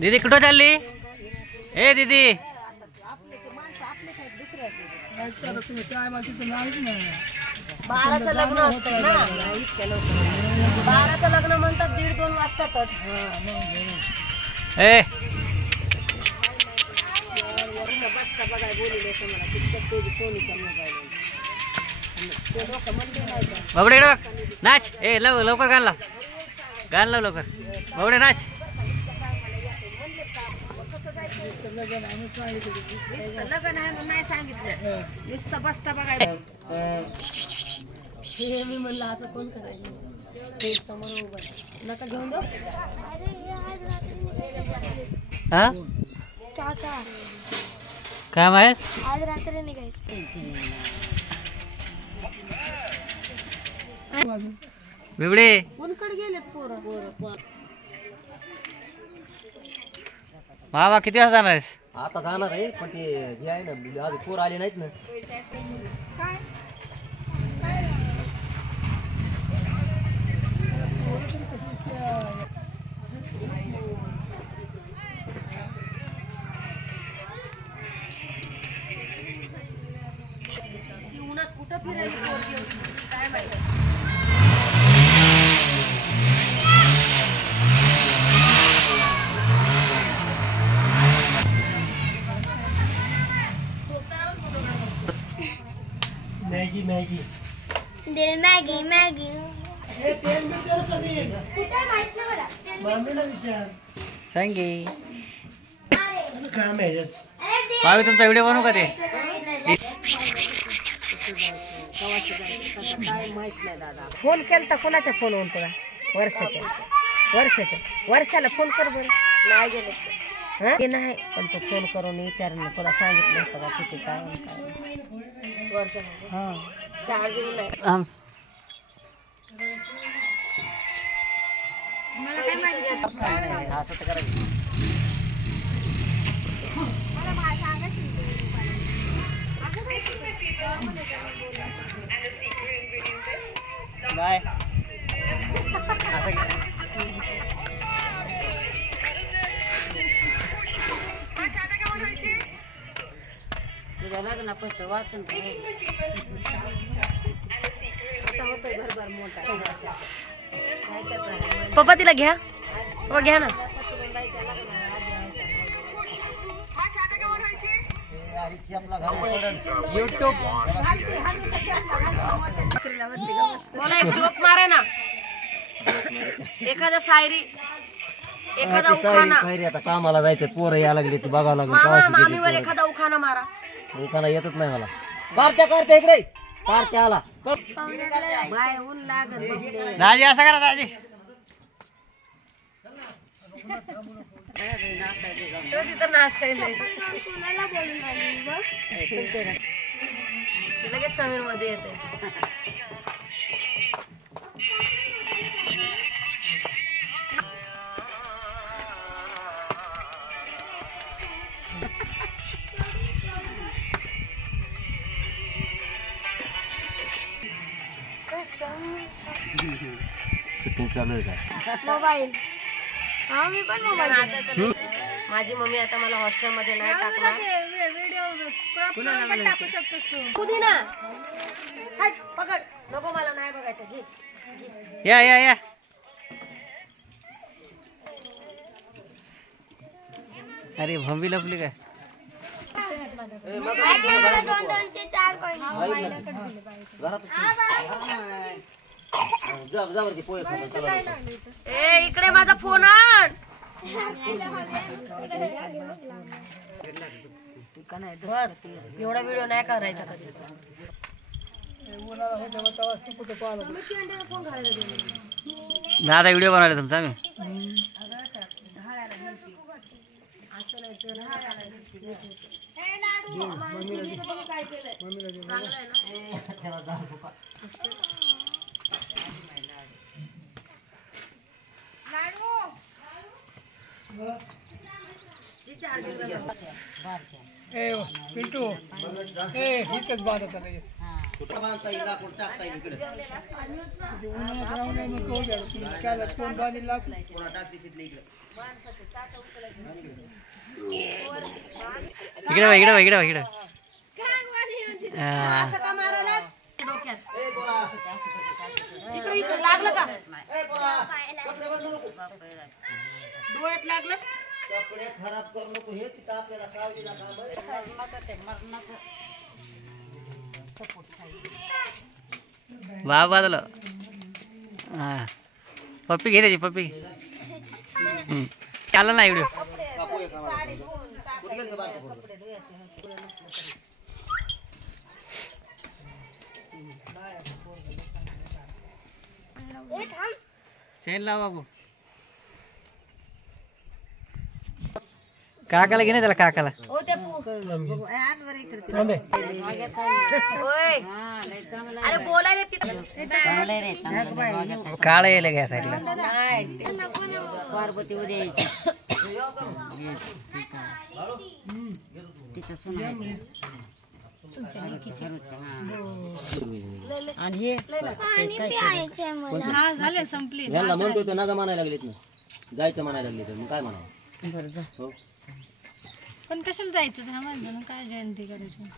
दीदी कुठं चालली? ए दीदी बाराचं लग्न असतंय ना, बाराचं लग्न म्हणतात 1:30-2 वाजतातच. ए बाबडे इकडे बघ. नाच. ए लवकर गाण लाव, गाण लाव लवकर. बाबडे नाच. लग्न आहे नाही सांगितलं, नुसतं बसता बघायचं. मी म्हणलं असं कोण करायचं, समोर उभं नका घेऊन जाऊ. हा काका काय माहित? आज रात्री निघायचं. बिबडे कोणकडे गेलेत पोरं? मामा किती वाजता जाणार आहेस? आता जाणार आहे, पण ते हे आहे ना, आज पोर आले नाहीत ना. उन्हात कुठं फिरायची पोरगी होती काय माहिती. मॅगी मॅगी दिल मॅगी मॅगी सांगे काम आहे. मावी तुमचा व्हिडिओ बनवू का ते? फोन केलता, कोणाचा फोन होतो का? वर्षाला फोन कर बरं. नाही गेले ते नाही, पण तो फोन करून विचारून तुला सांगितलं होतं का किती काय वर्ष. चार्जिंग नाही. मला काय माहिती असं तर करायचं. नाही तुझ्या लग्नापासून वाचून पप्पा तिला घ्या, पप्पा घ्या ना. युट्यूब मला एक जोक मारे ना, एखादा शायरी, एखादा उखाणा. आता कामाला जायचं, पोरं यायला लागले, ती बघावं मामा लागेल. मामीवर एखादा उखाणा मारा. उखाणा येतच नाही मला. कारत्या इकडे, कारत्या आला. बाय ऊन लागत दाजी असं करा दाजी. तो तिथं नाचायला लगेच समीर मध्ये येते. शूटिंग चालू आहे का? मोबाईल. हा मी पण मोबाईल. माझी मम्मी आता मला हॉस्टेलमध्ये नाही टाकणार. व्हिडिओ टाकू शकतोस तू. कुदी ना हट, पकड. नको मला नाही बघायचं. घे या अरे भंबी लपली काय? 2-2चे 4 कॉइन. ए इकडे माझा फोन आण. बस एवढा व्हिडिओ नाही करायचा कधी. दादा व्हिडिओ बनवला तुमचा मी. पिंटू, एकच बात होता. इकडे बघ, इकडे बघ, इकडे बघ, इकडे. हा. लागलं का डोळ्यात लागलं कपडे खराब करू नको हे तिथं आपल्याला काळजी बाबा बाजूला. हा पप्पी घे त्याची पप्पी. आला ना व्हिडिओ. चेन लाव बाबू. काकाला घे ना त्याला काकाला. अरे बोलायला काळा येईल घ्या साईडला. पार्वती उद्या पाणी प्यायचंय मला. झाले संपली यांना म्हणतोय तर नका म्हणायला लागलेत ना, जायचं म्हणायला लागले तर मग काय म्हणावं. हो पण कशाला जायचं थांबायचं काय जयंती करायची.